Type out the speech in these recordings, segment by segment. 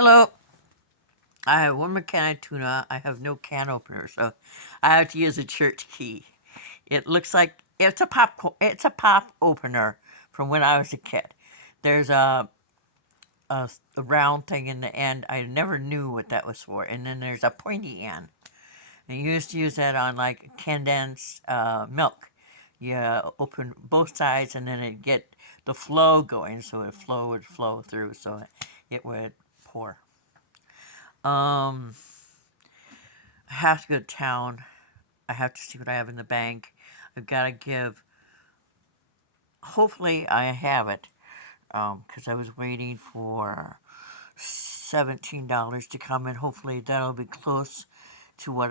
Hello. I have one more can of tuna. I have no can opener, so I have to use a church key. It looks like it's a pop opener from when I was a kid. There's a round thing in the end. I never knew what that was for, and then there's a pointy end. And you used to use that on like condensed milk. You open both sides, and then it get the flow going, so the flow would flow through, so it would pour. Um, I have to go to town. I have to see what I have in the bank. I've got to give. Hopefully, I have it because I was waiting for $17 to come in. Hopefully, that'll be close to what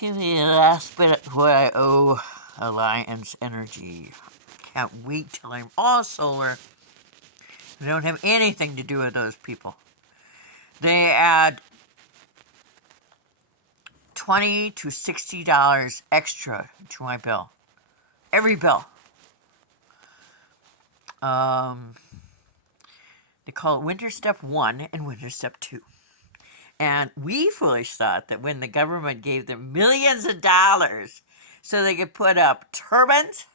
the last bit of what I owe Alliance Energy. Can't wait till I'm all solar. I don't have anything to do with those people. They add $20 to $60 extra to my bill. Every bill. Um, they call it Winter Step 1 and Winter Step 2. And we foolish thought that when the government gave them millions of dollars so they could put up turbines,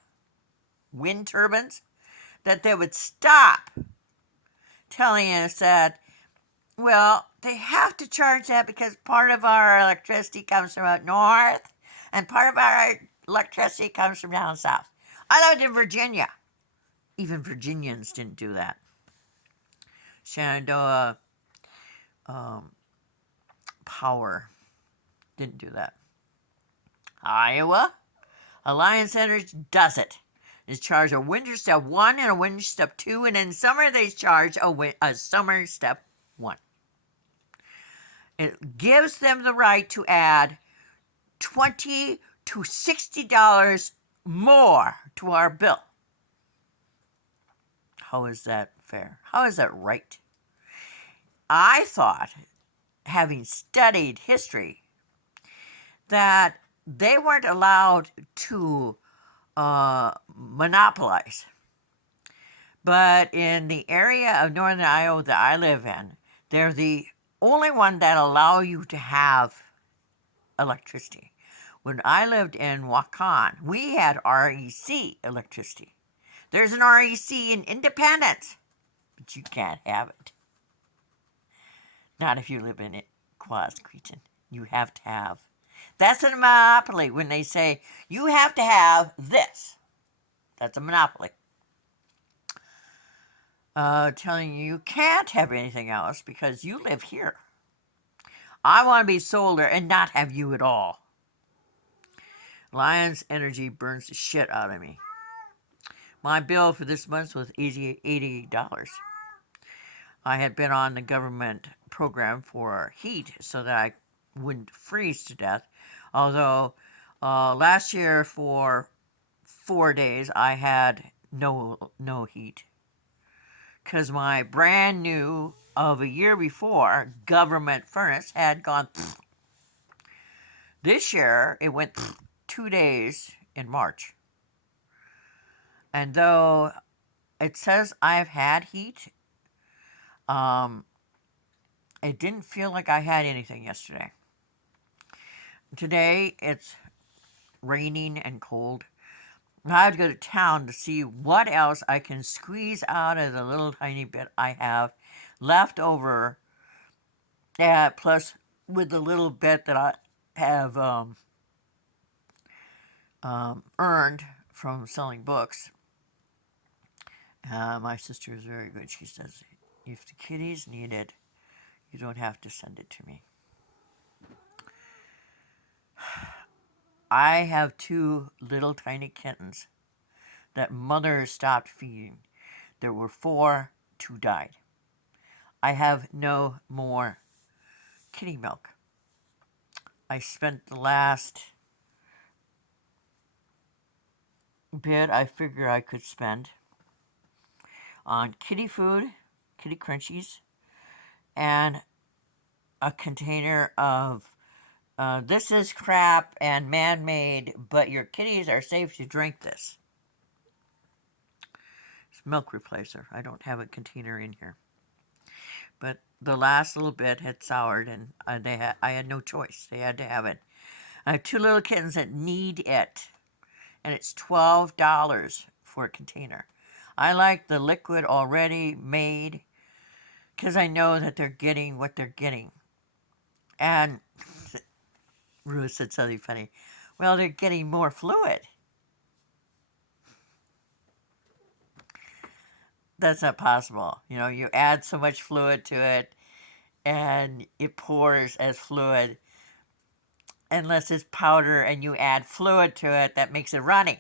wind turbines, that they would stop telling us that, well, they have to charge that because part of our electricity comes from up north and part of our electricity comes from down south. I lived in Virginia. Even Virginians didn't do that. Shenandoah Power didn't do that. Iowa, Alliance Energy does it. They charge a winter step 1 and a winter step 2, and in summer they charge a summer step 1. It gives them the right to add $20 to $60 more to our bill. How is that fair? How is that right? I thought, having studied history, that they weren't allowed to monopolize. But in the area of northern Iowa that I live in, they're the only one that allow you to have electricity. When I lived in Waukon, we had REC electricity. There's an REC in Independence, but you can't have it. Not if you live in Quasqueton. You have to have. That's a monopoly when they say you have to have this. That's a monopoly. Telling you can't have anything else because you live here. I want to be solar and not have you at all. Lions Energy burns the shit out of me. My bill for this month was $88. I had been on the government program for heat so that I wouldn't freeze to death. Although last year for 4 days I had no heat because my brand new of a year before government furnace had gone. This year it went 2 days in March. And though it says I've had heat, it didn't feel like I had anything yesterday. Today it's raining and cold. I have to go to town to see what else I can squeeze out of the little tiny bit I have left over. Plus, with the little bit that I have earned from selling books. My sister is very good. She says, if the kitties need it, you don't have to send it to me. I have 2 little tiny kittens that mother stopped feeding. There were 4, 2 died. I have no more kitty milk. I spent the last bit I figure I could spend on kitty food, kitty crunchies, and a container of this is crap and man-made, but your kitties are safe to drink this. milk replacer. I don't have a container in here. But the last little bit had soured, and I had no choice. They had to have it. I have two little kittens that need it, and it's $12 for a container. I like the liquid already made because I know that they're getting what they're getting. And Ruth said something funny. Well, they're getting more fluid. That's not possible. You know, you add so much fluid to it and it pours as fluid unless it's powder and you add fluid to it that makes it runny.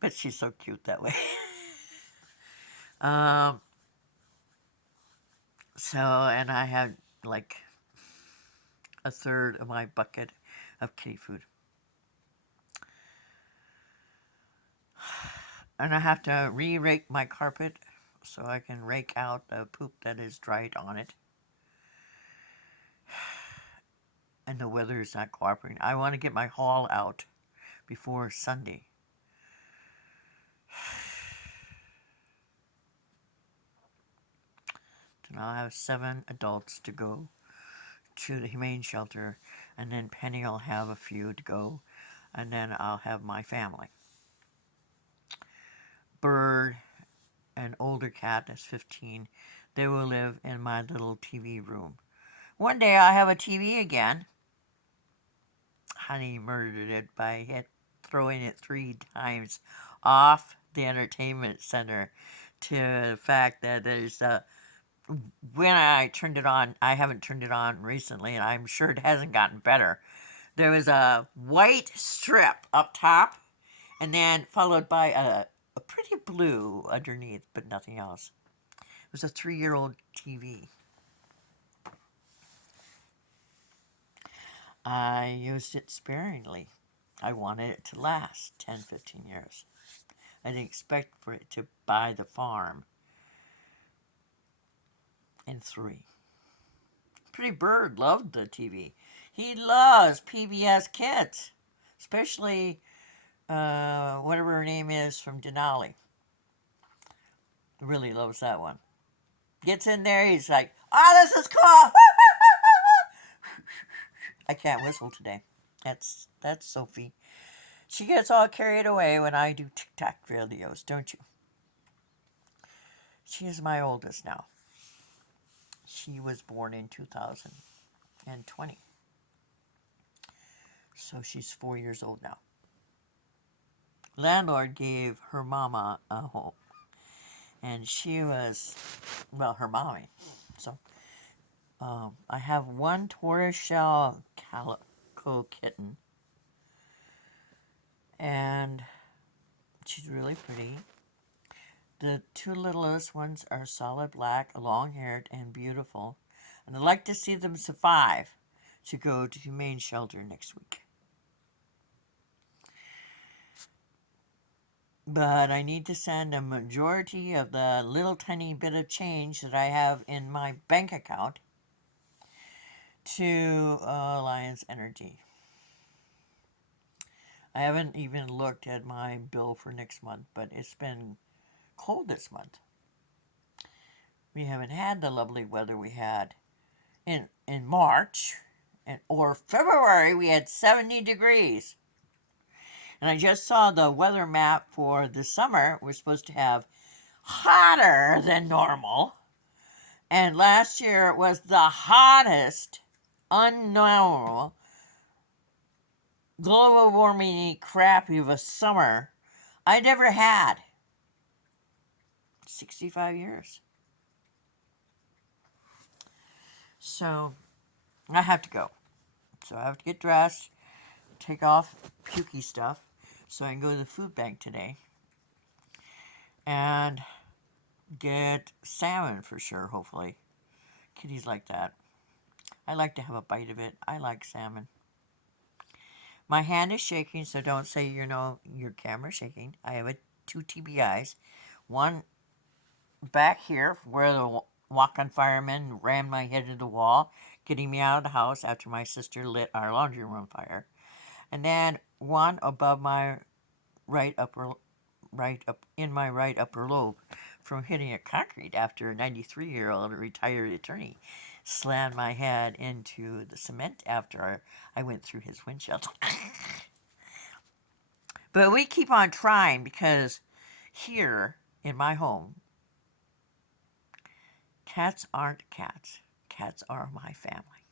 But she's so cute that way. um, and I had like a third of my bucket of kitty food. And I have to re-rake my carpet so I can rake out the poop that is dried on it. And the weather is not cooperating. I want to get my haul out before Sunday. Then I'll have 7 adults to go to the humane shelter, and then Penny will have a few to go, and then I'll have my family. Bird, an older cat that's 15, they will live in my little TV room. One day I'll have a TV again. Honey murdered it by throwing it 3 times off the entertainment center to the fact that there's when I turned it on, I haven't turned it on recently, and I'm sure it hasn't gotten better. There was a white strip up top, and then followed by a pretty blue underneath, but nothing else. It was a 3-year-old TV. I used it sparingly. I wanted it to last 10, 15 years. I didn't expect for it to buy the farm in 3. Pretty Bird loved the TV. He loves PBS Kids, especially whatever her name is from Denali. Really loves that one. Gets in there, he's like, "Oh, this is cool!" I can't whistle today. That's Sophie. She gets all carried away when I do TikTok videos, don't you? She is my oldest now. She was born in 2020. So she's 4 years old now. Landlord gave her mama a home. And she was, well, her mommy. So I have one tortoiseshell calico kitten. And she's really pretty. The 2 littlest ones are solid black, long-haired, and beautiful. And I'd like to see them survive to go to the humane shelter next week. But I need to send a majority of the little tiny bit of change that I have in my bank account to Alliance Energy. I haven't even looked at my bill for next month, but it's been cold this month. We haven't had the lovely weather we had in March or February. We had 70 degrees. And I just saw the weather map for the summer. We're supposed to have hotter than normal. And last year it was the hottest, unnormal, global warming crap of a summer I never had. 65 years. So I have to go. So I have to get dressed, take off pukey stuff, so I can go to the food bank today and get salmon for sure, hopefully. Kitties like that. I like to have a bite of it. I like salmon. My hand is shaking, so don't say, your camera's shaking. I have 2 TBIs. One back here where the walk-on fireman rammed my head into the wall, getting me out of the house after my sister lit our laundry room fire. And then one above my right upper right up in my right upper lobe from hitting a concrete after a 93-year-old retired attorney slammed my head into the cement after I went through his windshield. But we keep on trying because here in my home, cats aren't cats. Cats are my family.